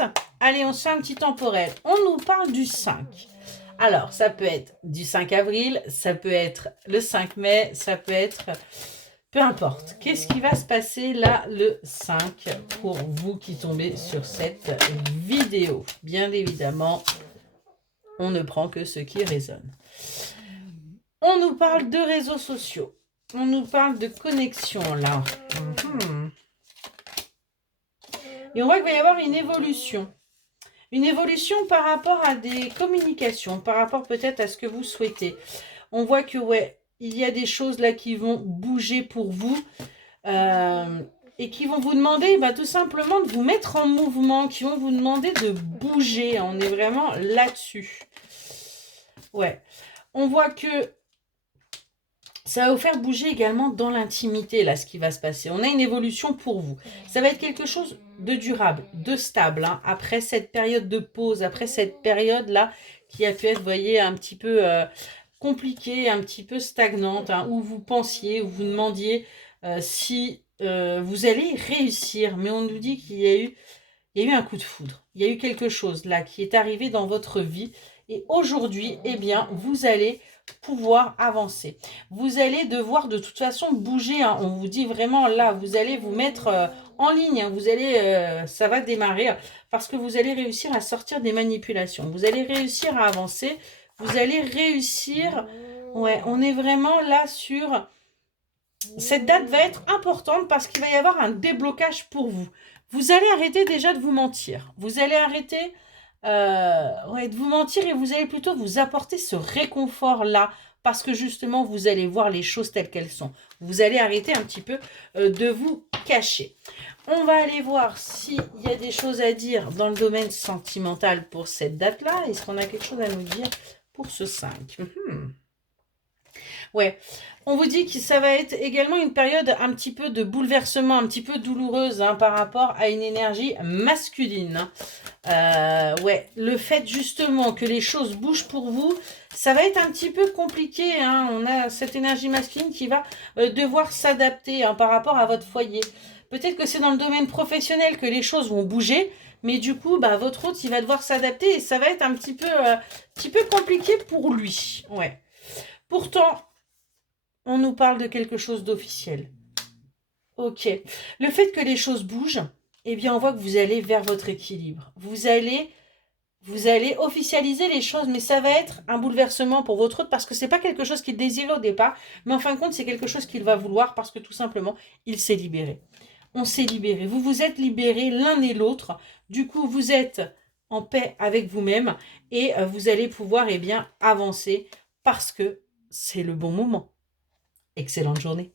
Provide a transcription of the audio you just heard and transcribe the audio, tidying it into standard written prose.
avance. Allez, on se fait un petit temporel. On nous parle du 5. Alors, ça peut être du 5 avril, ça peut être le 5 mai, ça peut être... Peu importe. Qu'est-ce qui va se passer là le 5 pour vous qui tombez sur cette vidéo? Bien évidemment, on ne prend que ce qui résonne. On nous parle de réseaux sociaux. On nous parle de connexion là. Et on voit qu'il va y avoir une évolution. Une évolution par rapport à des communications, par rapport peut-être à ce que vous souhaitez. On voit que, ouais, il y a des choses là qui vont bouger pour vous et qui vont vous demander tout simplement de vous mettre en mouvement, qui vont vous demander de bouger. On est vraiment là-dessus. Ouais. On voit que ça va vous faire bouger également dans l'intimité, là, ce qui va se passer. On a une évolution pour vous. Ça va être quelque chose de durable, de stable, hein, après cette période de pause, après cette période-là qui a pu être, vous voyez, un petit peu compliquée, un petit peu stagnante, hein, où vous pensiez, où vous demandiez si vous allez réussir. Mais on nous dit qu'il y a eu un coup de foudre. Il y a eu quelque chose là qui est arrivé dans votre vie. Et aujourd'hui, eh bien, vous allez pouvoir avancer. Vous allez devoir de toute façon bouger. Hein. On vous dit vraiment là, vous allez vous mettre en ligne. Hein. Vous allez, ça va démarrer parce que vous allez réussir à sortir des manipulations. Vous allez réussir à avancer. Vous allez réussir. Ouais, on est vraiment là sur... Cette date va être importante parce qu'il va y avoir un déblocage pour vous. Vous allez arrêter déjà de vous mentir. Vous allez arrêter de vous mentir et vous allez plutôt vous apporter ce réconfort-là parce que justement, vous allez voir les choses telles qu'elles sont. Vous allez arrêter un petit peu de vous cacher. On va aller voir s'il y a des choses à dire dans le domaine sentimental pour cette date-là. Est-ce qu'on a quelque chose à nous dire pour ce 5 Ouais, on vous dit que ça va être également une période un petit peu de bouleversement, un petit peu douloureuse hein, par rapport à une énergie masculine. Ouais, le fait justement que les choses bougent pour vous, ça va être un petit peu compliqué. Hein. On a cette énergie masculine qui va devoir s'adapter hein, par rapport à votre foyer. Peut-être que c'est dans le domaine professionnel que les choses vont bouger, mais du coup, votre hôte, il va devoir s'adapter et ça va être un petit peu compliqué pour lui. Ouais. Pourtant, on nous parle de quelque chose d'officiel. Ok. Le fait que les choses bougent, eh bien, on voit que vous allez vers votre équilibre. Vous allez officialiser les choses, mais ça va être un bouleversement pour votre hôte parce que c'est pas quelque chose qu'il désirait au départ, mais en fin de compte, c'est quelque chose qu'il va vouloir parce que tout simplement, il s'est libéré. On s'est libéré. Vous vous êtes libérés l'un et l'autre. Du coup, vous êtes en paix avec vous-même et vous allez pouvoir, avancer parce que c'est le bon moment. Excellente journée.